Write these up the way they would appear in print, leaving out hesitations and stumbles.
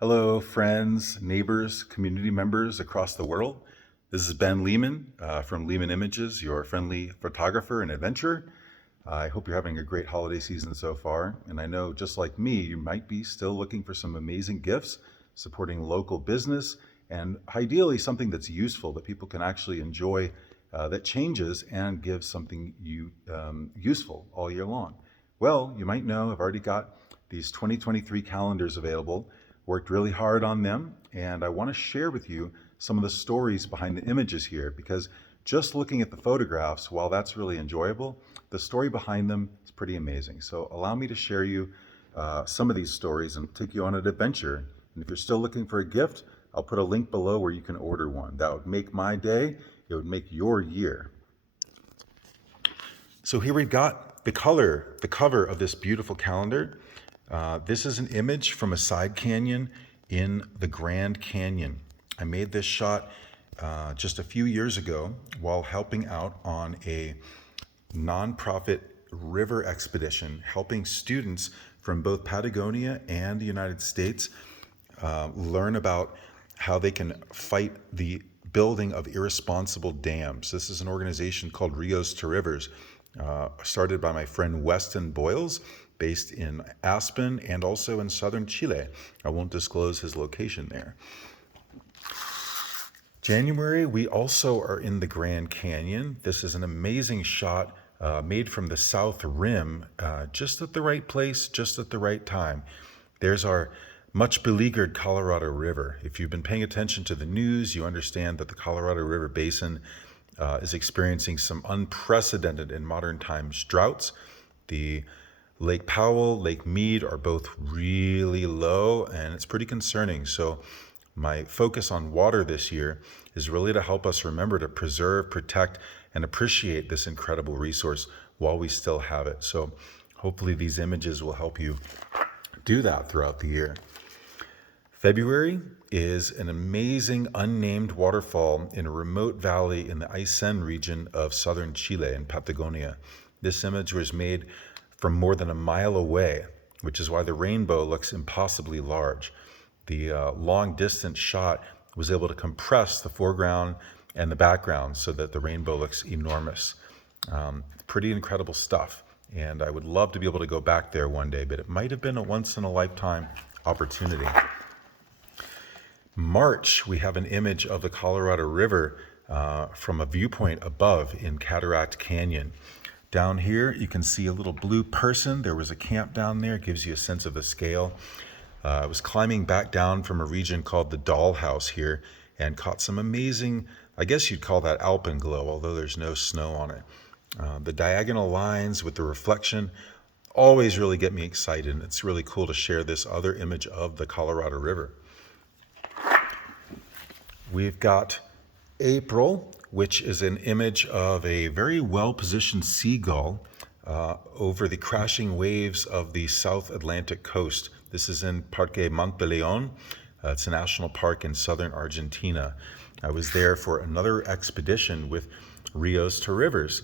Hello, friends, neighbors, community members across the world. This is Ben Lehman from Lehman Images, your friendly photographer and adventurer. I hope you're having a great holiday season so far. And I know, just like me, you might be still looking for some amazing gifts, supporting local business, and ideally something that's useful that people can actually enjoy, that changes and gives something useful all year long. Well, you might know I've already got these 2023 calendars available, worked really hard on them, and I want to share with you some of the stories behind the images here because just looking at the photographs, while that's really enjoyable, the story behind them is pretty amazing. So allow me to share you some of these stories and take you on an adventure. And if you're still looking for a gift, I'll put a link below where you can order one. That would make my day, it would make your year. So here we've got the cover of this beautiful calendar. This is an image from a side canyon in the Grand Canyon. I made this shot just a few years ago while helping out on a nonprofit river expedition, helping students from both Patagonia and the United States learn about how they can fight the building of irresponsible dams. This is an organization called Rios to Rivers, started by my friend Weston Boyles, based in Aspen and also in southern Chile. I won't disclose his location there. January, we also are in the Grand Canyon. This is an amazing shot made from the south rim, just at the right place, just at the right time. There's our much beleaguered Colorado River. If you've been paying attention to the news, you understand that the Colorado River Basin is experiencing some unprecedented in modern times droughts. The Lake Powell, Lake Mead are both really low, and it's pretty concerning. So my focus on water this year is really to help us remember to preserve, protect, and appreciate this incredible resource while we still have it. So hopefully these images will help you do that throughout the year. February is an amazing unnamed waterfall in a remote valley in the Aysén region of southern Chile in Patagonia. This image was made from more than a mile away, which is why the rainbow looks impossibly large. The long distance shot was able to compress the foreground and the background so that the rainbow looks enormous. Pretty incredible stuff. And I would love to be able to go back there one day, but it might have been a once in a lifetime opportunity. March, we have an image of the Colorado River from a viewpoint above in Cataract Canyon. Down here, you can see a little blue person. There was a camp down there. It gives you a sense of the scale. I was climbing back down from a region called the Dollhouse here and caught some amazing, I guess you'd call that alpenglow, although there's no snow on it. The diagonal lines with the reflection always really get me excited. And it's really cool to share this other image of the Colorado River. We've got April, which is an image of a very well-positioned seagull over the crashing waves of the South Atlantic coast. This is in Parque Monteleón. It's a national park in southern Argentina. I was there for another expedition with Rios to Rivers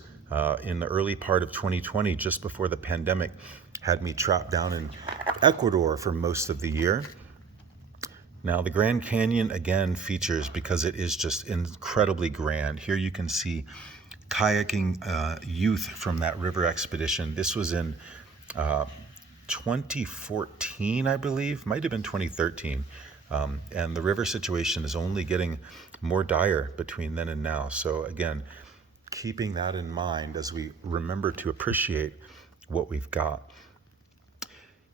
in the early part of 2020, just before the pandemic had me trapped down in Ecuador for most of the year. Now, the Grand Canyon again features because it is just incredibly grand. Here you can see kayaking youth from that river expedition. This was in 2014, I believe, might have been 2013. And the river situation is only getting more dire between then and now. So again, keeping that in mind as we remember to appreciate what we've got.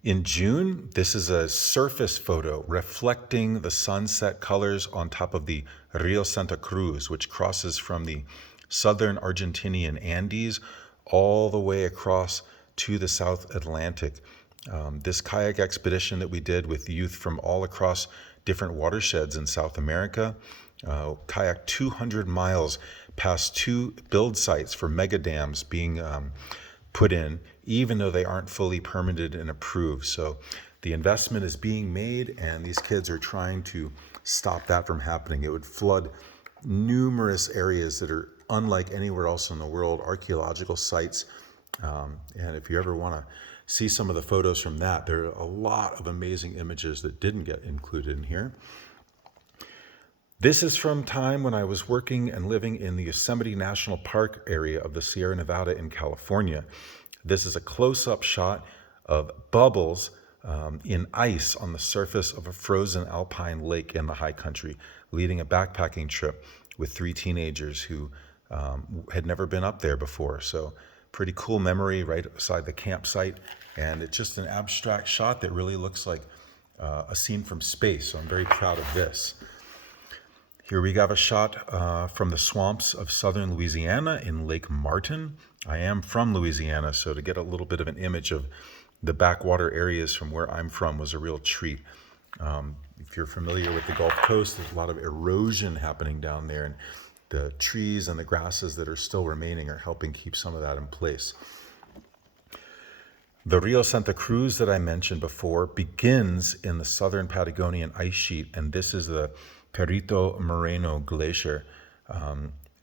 In June, this is a surface photo reflecting the sunset colors on top of the Rio Santa Cruz, which crosses from the southern Argentinian Andes all the way across to the South Atlantic. This kayak expedition that we did with youth from all across different watersheds in South America, kayaked 200 miles past two build sites for mega dams being put in, even though they aren't fully permitted and approved. So the investment is being made, and these kids are trying to stop that from happening. It would flood numerous areas that are unlike anywhere else in the world, archaeological sites. And if you ever want to see some of the photos from that. There are a lot of amazing images that didn't get included in here. This is from time when I was working and living in the Yosemite National Park area of the Sierra Nevada in California. This is a close-up shot of bubbles in ice on the surface of a frozen alpine lake in the high country, leading a backpacking trip with 3 teenagers who had never been up there before. So pretty cool memory right beside the campsite. And it's just an abstract shot that really looks like a scene from space. So I'm very proud of this. Here we have a shot from the swamps of southern Louisiana in Lake Martin. I am from Louisiana, so to get a little bit of an image of the backwater areas from where I'm from was a real treat. If you're familiar with the Gulf Coast, there's a lot of erosion happening down there, and the trees and the grasses that are still remaining are helping keep some of that in place. The Rio Santa Cruz that I mentioned before begins in the southern Patagonian ice sheet, and this is the Perito Moreno Glacier.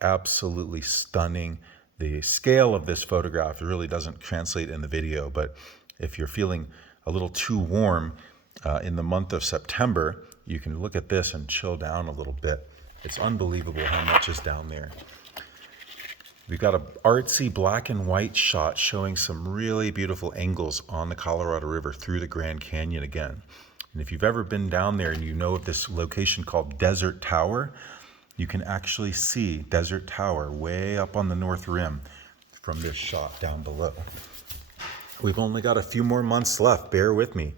Absolutely stunning. The scale of this photograph really doesn't translate in the video, but if you're feeling a little too warm in the month of September, you can look at this and chill down a little bit. It's unbelievable how much is down there. We've got an artsy black and white shot showing some really beautiful angles on the Colorado River through the Grand Canyon again. And if you've ever been down there and you know of this location called Desert Tower, you can actually see Desert Tower way up on the north rim from this shot down below. We've only got a few more months left, bear with me.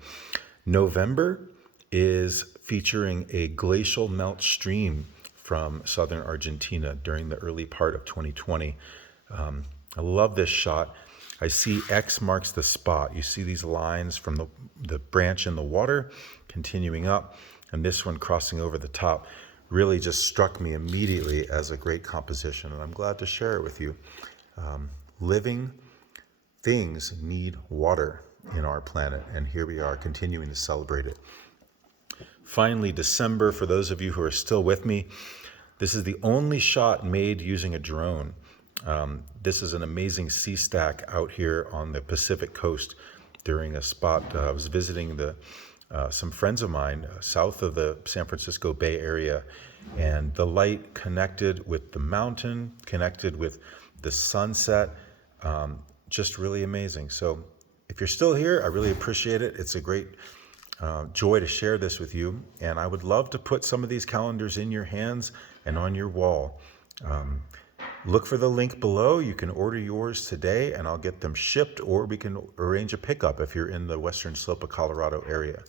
November is featuring a glacial melt stream from southern Argentina during the early part of 2020. I love this shot. I see X marks the spot. You see these lines from the branch in the water continuing up, and this one crossing over the top really just struck me immediately as a great composition, and I'm glad to share it with you. Living things need water in our planet, and here we are continuing to celebrate it. Finally, December, for those of you who are still with me, this is the only shot made using a drone. This is an amazing sea stack out here on the Pacific coast during a spot. I was visiting some friends of mine south of the San Francisco Bay Area, and the light connected with the mountain, connected with the sunset, just really amazing. So if you're still here, I really appreciate it. It's a great joy to share this with you, and I would love to put some of these calendars in your hands and on your wall. Look for the link below. You can order yours today and I'll get them shipped, or we can arrange a pickup if you're in the Western Slope of Colorado area.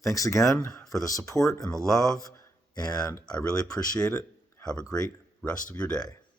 Thanks again for the support and the love, and I really appreciate it. Have a great rest of your day.